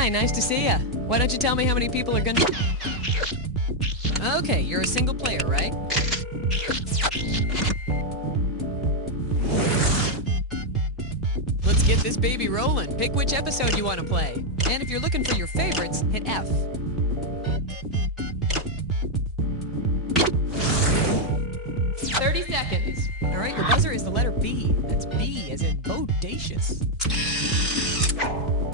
Hi, nice to see ya. Why don't you tell me how many people are gonna... Okay, you're a single player, right? Let's get this baby rolling. Pick which episode you want to play. And if you're looking for your favorites, hit F. $30. All right, your buzzer is the letter B. That's B as in bodacious.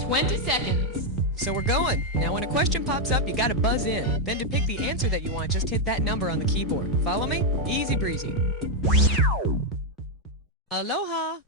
20 seconds. So we're going. Now when a question pops up, you gotta buzz in. Then to pick the answer that you want, just hit that number on the keyboard. Follow me? Easy breezy. Aloha!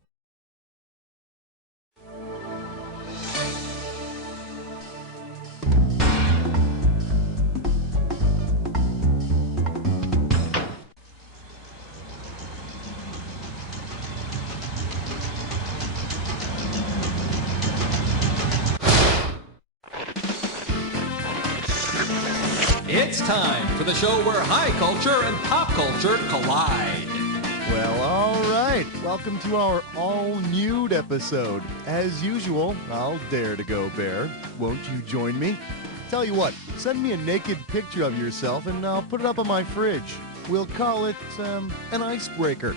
It's time for the show where high culture and pop culture collide. Well, all right. Welcome to our all-nude episode. As usual, I'll dare to go bare. Won't you join me? Tell you what, send me a naked picture of yourself and I'll put it up on my fridge. We'll call it, an icebreaker.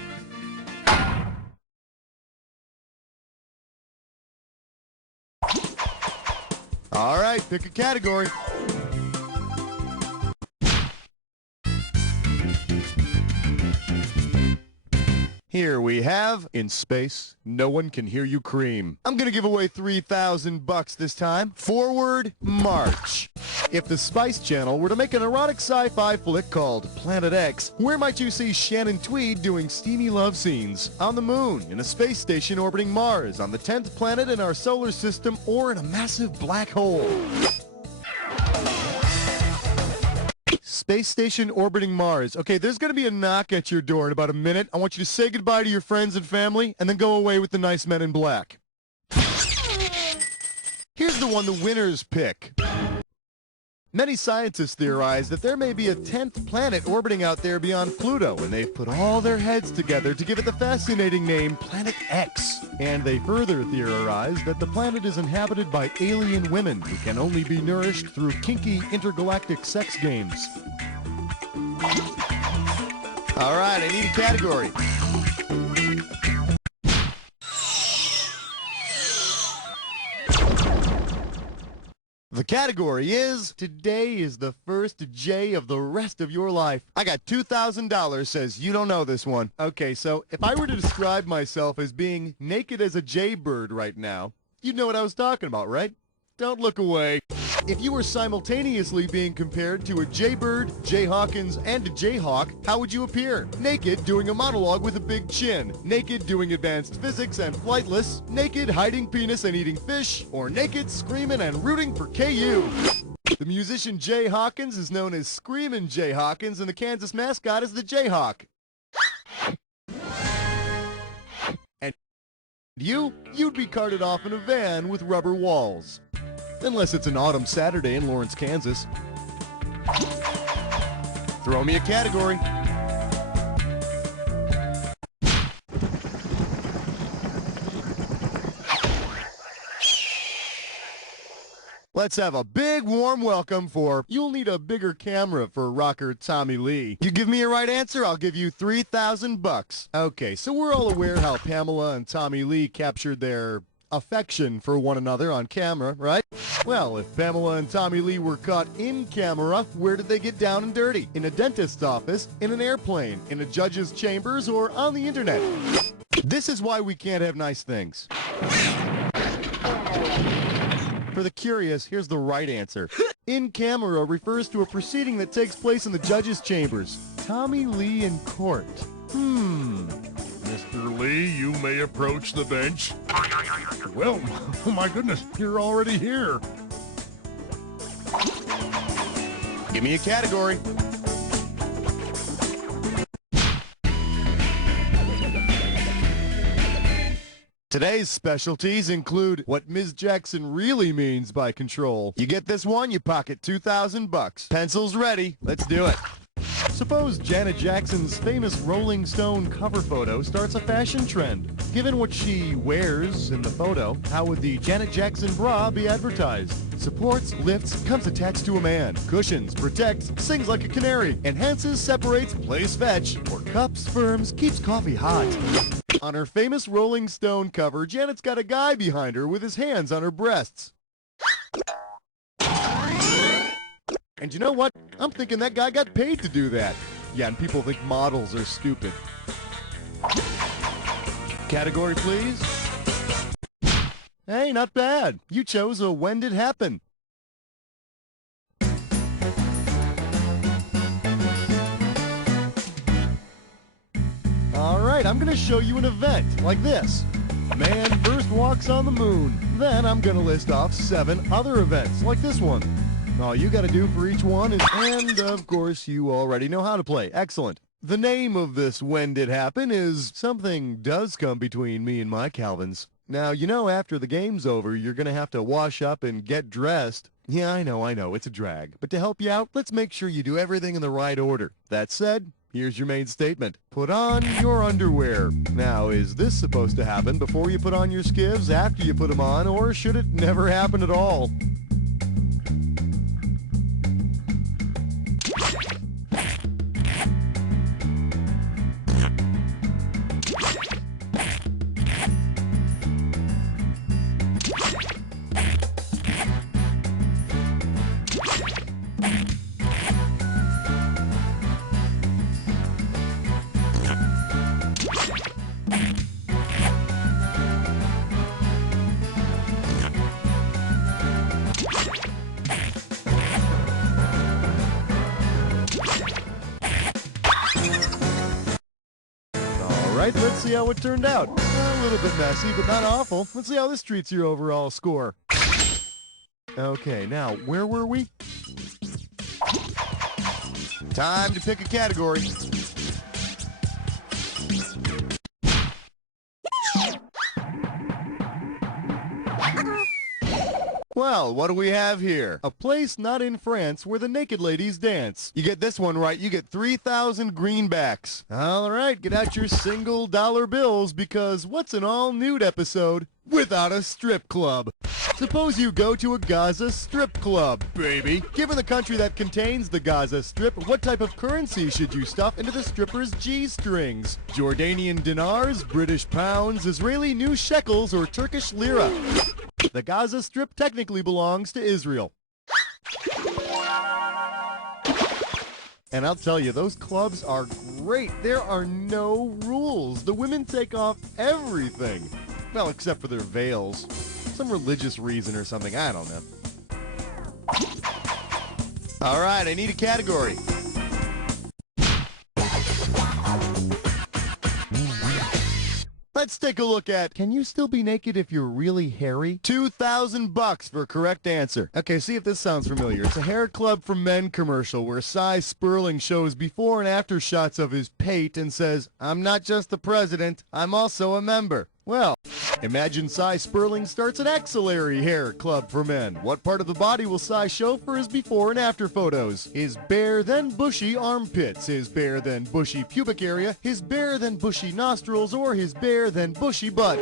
All right, pick a category. Here we have, in space, no one can hear you cream. I'm gonna give away $3,000 this time. Forward, march. If the Spice Channel were to make an erotic sci-fi flick called Planet X, where might you see Shannon Tweed doing steamy love scenes? On the moon, in a space station orbiting Mars, on the 10th planet in our solar system, or in a massive black hole? Space station orbiting Mars. Okay, there's going to be a knock at your door in about a minute. I want you to say goodbye to your friends and family, and then go away with the nice men in black. Here's the one the winners pick. Many scientists theorize that there may be a 10th planet orbiting out there beyond Pluto, and they've put all their heads together to give it the fascinating name Planet X. And they further theorize that the planet is inhabited by alien women who can only be nourished through kinky intergalactic sex games. All right, I need a category. The category is, today is the first J of the rest of your life. I got $2,000, says you don't know this one. Okay, so if I were to describe myself as being naked as a jaybird right now, you'd know what I was talking about, right? Don't look away. If you were simultaneously being compared to a jaybird, Jay Hawkins, and a jayhawk, how would you appear? Naked, doing a monologue with a big chin. Naked, doing advanced physics and flightless. Naked, hiding penis and eating fish. Or naked, screaming and rooting for KU. The musician Jay Hawkins is known as Screamin' Jay Hawkins, and the Kansas mascot is the Jayhawk. And you'd be carted off in a van with rubber walls. Unless it's an autumn Saturday in Lawrence, Kansas. Throw me a category. Let's have a big warm welcome for, you'll need a bigger camera for rocker Tommy Lee. You give me a right answer, I'll give you $3,000. Okay, so we're all aware how Pamela and Tommy Lee captured their affection for one another on camera, right? Well, if Pamela and Tommy Lee were caught in camera, where did they get down and dirty? In a dentist's office, in an airplane, in a judge's chambers, or on the internet? This is why we can't have nice things. For the curious, here's the right answer. In camera refers to a proceeding that takes place in the judge's chambers. Tommy Lee in court. Mr. Lee, you may approach the bench. Well, oh my goodness, you're already here. Give me a category. Today's specialties include what Ms. Jackson really means by control. You get this one, you pocket $2,000. Pencils ready. Let's do it. Suppose Janet Jackson's famous Rolling Stone cover photo starts a fashion trend. Given what she wears in the photo, how would the Janet Jackson bra be advertised? Supports, lifts, comes attached to a man, cushions, protects, sings like a canary, enhances, separates, plays fetch, or cups, firms, keeps coffee hot. On her famous Rolling Stone cover, Janet's got a guy behind her with his hands on her breasts. And you know what? I'm thinking that guy got paid to do that. Yeah, and people think models are stupid. Category, please. Hey, not bad. You chose a When Did Happen. Alright, I'm gonna show you an event like this. Man first walks on the moon. Then I'm gonna list off 7 other events like this one. All you gotta do for each one is, and of course you already know how to play. Excellent. The name of this When Did Happen is Something Does Come Between Me and My Calvins. Now, you know after the game's over, you're gonna have to wash up and get dressed. Yeah, I know, it's a drag. But to help you out, let's make sure you do everything in the right order. That said, here's your main statement. Put on your underwear. Now, is this supposed to happen before you put on your skivs, after you put them on, or should it never happen at all? Alright, let's see how it turned out. A little bit messy, but not awful. Let's see how this treats your overall score. Okay, now, where were we? Time to pick a category. Well, what do we have here? A place not in France where the naked ladies dance. You get this one right, you get 3,000 greenbacks. All right, get out your single dollar bills because what's an all-nude episode without a strip club? Suppose you go to a Gaza strip club, baby. Given the country that contains the Gaza Strip, what type of currency should you stuff into the stripper's G-strings? Jordanian dinars, British pounds, Israeli new shekels, or Turkish lira? The Gaza Strip technically belongs to Israel. And I'll tell you, those clubs are great. There are no rules. The women take off everything. Well, except for their veils. Some religious reason or something, I don't know. All right, I need a category. Let's take a look at, can you still be naked if you're really hairy? $2,000 for a correct answer. Okay, see if this sounds familiar. It's a Hair Club for Men commercial where Cy Sperling shows before and after shots of his pate and says, "I'm not just the president, I'm also a member." Well, imagine Cy Sperling starts an axillary hair club for men. What part of the body will Cy show for his before and after photos? His bare then bushy armpits, his bare then bushy pubic area, his bare then bushy nostrils, or his bare then bushy butt.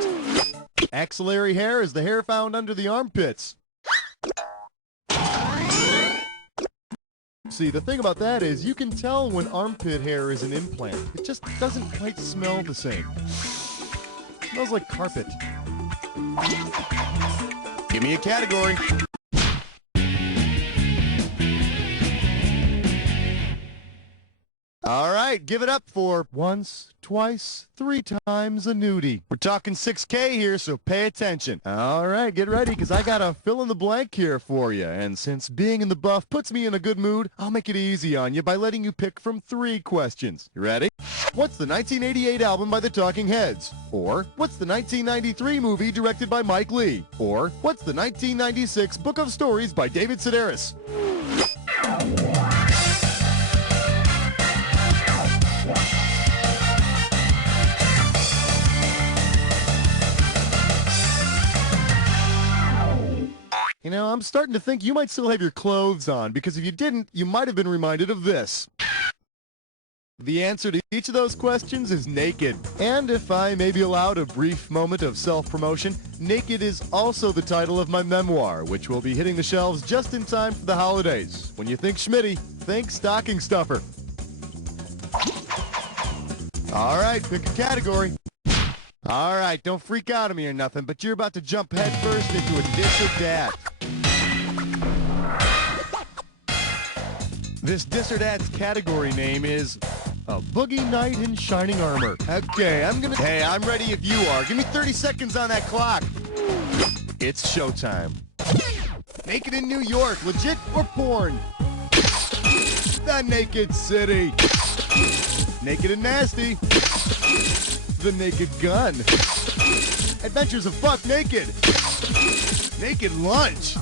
Axillary hair is the hair found under the armpits. See, the thing about that is you can tell when armpit hair is an implant. It just doesn't quite smell the same. Smells like carpet. Give me a category. All right, give it up for once, twice, 3 times a nudie. We're talking 6K here, so pay attention. All right, get ready, because I got a fill in the blank here for you. And since being in the buff puts me in a good mood, I'll make it easy on you by letting you pick from 3 questions. You ready? What's the 1988 album by the Talking Heads? Or, what's the 1993 movie directed by Mike Lee? Or, what's the 1996 book of stories by David Sedaris? You know, I'm starting to think you might still have your clothes on, because if you didn't, you might have been reminded of this. The answer to each of those questions is naked. And if I may be allowed a brief moment of self-promotion, Naked is also the title of my memoir, which will be hitting the shelves just in time for the holidays. When you think Schmitty, think stocking stuffer. All right, pick a category. All right, don't freak out on me or nothing, but you're about to jump headfirst into a dish or dat. This dish or dat's category name is a boogie knight in shining armor. Okay, Hey, I'm ready if you are. Give me 30 seconds on that clock. It's showtime. Naked in New York, legit or porn? The Naked City. Naked and Nasty. The Naked Gun. Adventures of Buck Naked. Naked Lunch.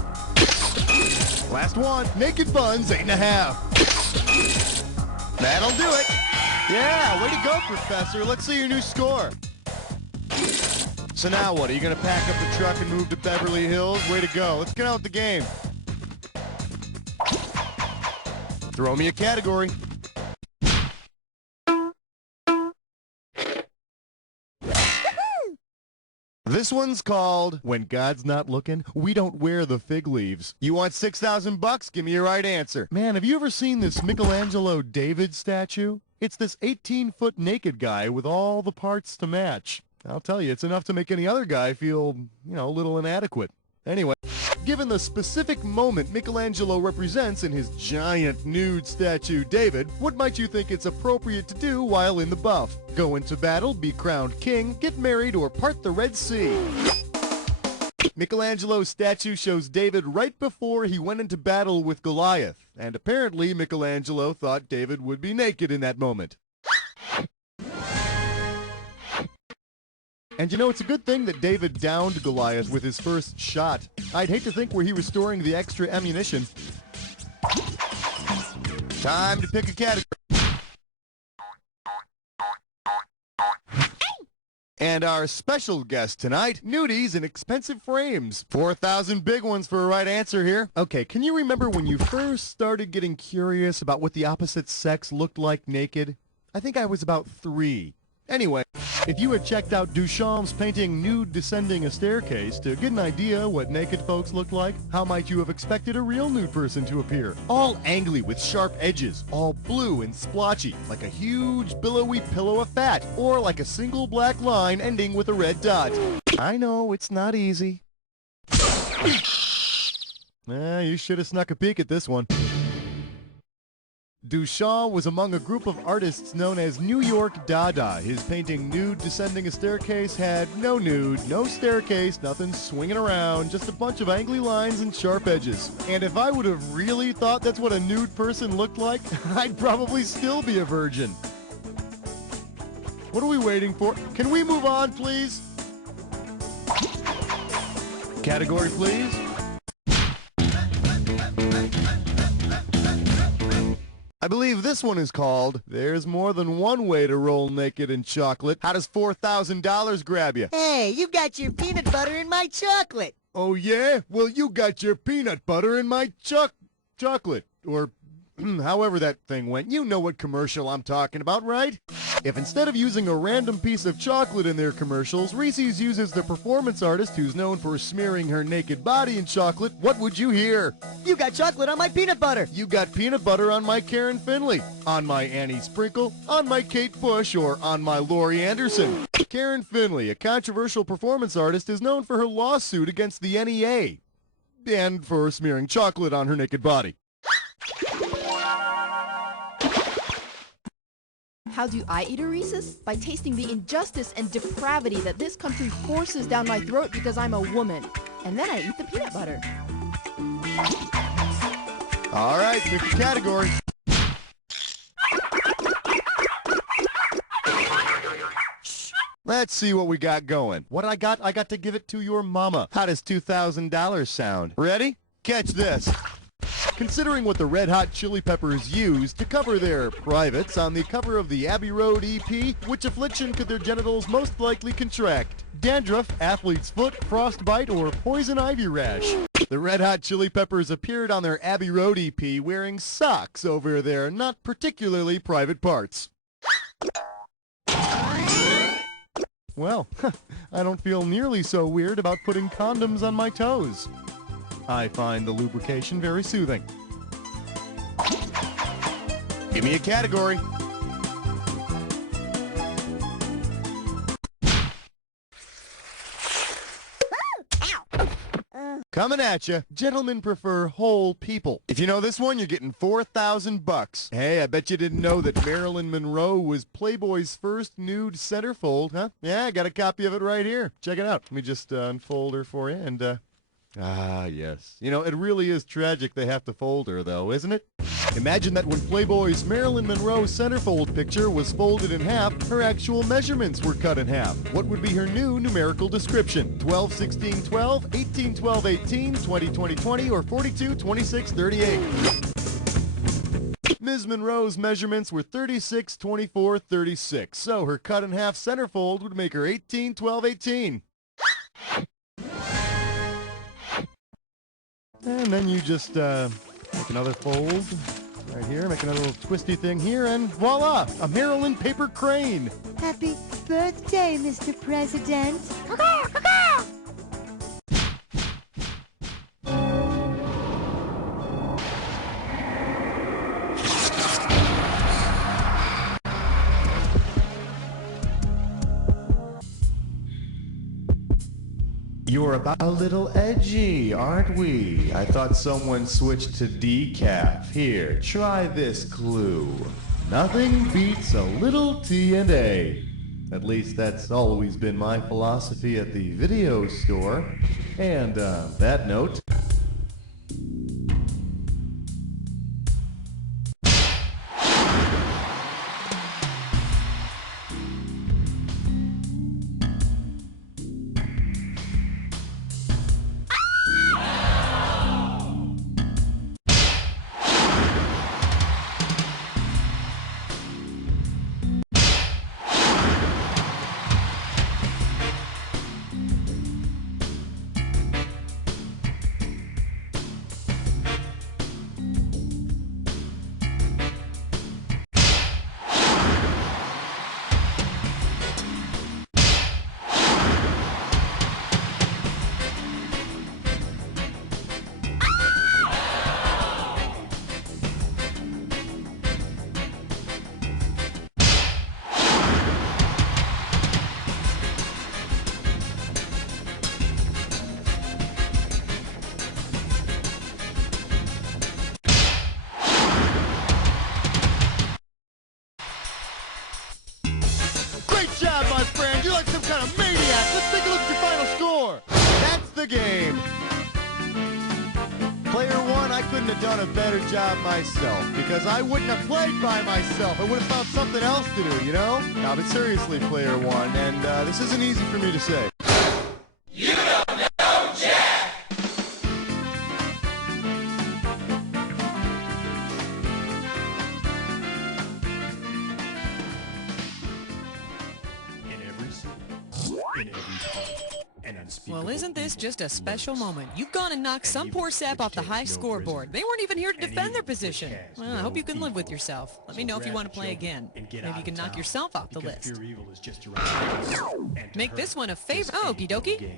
Last one, Naked Buns 8.5. That'll do it. Yeah, way to go, Professor. Let's see your new score. So now what? Are you going to pack up the truck and move to Beverly Hills? Way to go. Let's get on with the game. Throw me a category. This one's called When God's Not Looking, We Don't Wear the Fig Leaves. You want 6,000 bucks? Give me your right answer. Man, have you ever seen this Michelangelo David statue? It's this 18-foot naked guy with all the parts to match. I'll tell you, it's enough to make any other guy feel, a little inadequate. Anyway, given the specific moment Michelangelo represents in his giant nude statue David, what might you think it's appropriate to do while in the buff? Go into battle, be crowned king, get married, or part the Red Sea? Michelangelo's statue shows David right before he went into battle with Goliath, and apparently Michelangelo thought David would be naked in that moment. And it's a good thing that David downed Goliath with his first shot. I'd hate to think where he was storing the extra ammunition. Time to pick a category. And our special guest tonight, nudies in expensive frames. 4,000 big ones for a right answer here. Okay, can you remember when you first started getting curious about what the opposite sex looked like naked? I think I was about 3. Anyway, if you had checked out Duchamp's painting Nude Descending a Staircase to get an idea what naked folks look like, how might you have expected a real nude person to appear? All angly with sharp edges, all blue and splotchy, like a huge billowy pillow of fat, or like a single black line ending with a red dot. I know, it's not easy. You should have snuck a peek at this one. Duchamp was among a group of artists known as New York Dada. His painting Nude Descending a Staircase had no nude, no staircase, nothing swinging around, just a bunch of angly lines and sharp edges. And if I would have really thought that's what a nude person looked like, I'd probably still be a virgin. What are we waiting for? Can we move on, please? Category, please. I believe this one is called There's More Than One Way to Roll Naked in Chocolate. How does $4,000 grab you? Hey, you got your peanut butter in my chocolate. Oh, yeah? Well, you got your peanut butter in my chocolate. Or however that thing went. You know what commercial I'm talking about, right? If instead of using a random piece of chocolate in their commercials, Reese's uses the performance artist who's known for smearing her naked body in chocolate, what would you hear? You got chocolate on my peanut butter. You got peanut butter on my Karen Finley, on my Annie Sprinkle, on my Kate Bush, or on my Laurie Anderson. Karen Finley, a controversial performance artist, is known for her lawsuit against the NEA and for smearing chocolate on her naked body. How do I eat a Reese's? By tasting the injustice and depravity that this country forces down my throat because I'm a woman. And then I eat the peanut butter. All right, pick a category. Let's see what we got going. What I got to give it to your mama. How does $2,000 sound? Ready? Catch this. Considering what the Red Hot Chili Peppers used to cover their privates on the cover of the Abbey Road EP, which affliction could their genitals most likely contract? Dandruff, athlete's foot, frostbite, or poison ivy rash? The Red Hot Chili Peppers appeared on their Abbey Road EP wearing socks over their not particularly private parts. Well, I don't feel nearly so weird about putting condoms on my toes. I find the lubrication very soothing. Give me a category. Coming at you, gentlemen prefer whole people. If you know this one, you're getting $4,000. Hey, I bet you didn't know that Marilyn Monroe was Playboy's first nude centerfold, huh? Yeah, I got a copy of it right here. Check it out. Let me just unfold her for you and, yes. You know, it really is tragic they have to fold her, though, isn't it? Imagine that when Playboy's Marilyn Monroe centerfold picture was folded in half, her actual measurements were cut in half. What would be her new numerical description? 12, 16, 12, 18, 12, 18, 20, 20, 20, or 42, 26, 38? Ms. Monroe's measurements were 36, 24, 36. So her cut in half centerfold would make her 18, 12, 18. And then you just make another fold right here, make another little twisty thing here, and voila, a Maryland paper crane. Happy birthday, Mr. President. You're about a little edgy, aren't we? I thought someone switched to decaf. Here, try this clue. Nothing beats a little T&A. At least that's always been my philosophy at the video store. And that note... Great job, my friend! You're like some kind of maniac! Let's take a look at your final score! That's the game! Player one, I couldn't have done a better job myself, because I wouldn't have played by myself. I would have found something else to do, you know? No, but seriously, player one, and this isn't easy for me to say. You don't know Jack! Well, isn't this just a special moment? You've gone and knocked some poor sap off the high scoreboard. They weren't even here to defend their position. Well, I hope you can live with yourself. Let me know if you want to play again. Maybe you can knock yourself off the list. Make this one a favorite. Okie dokie.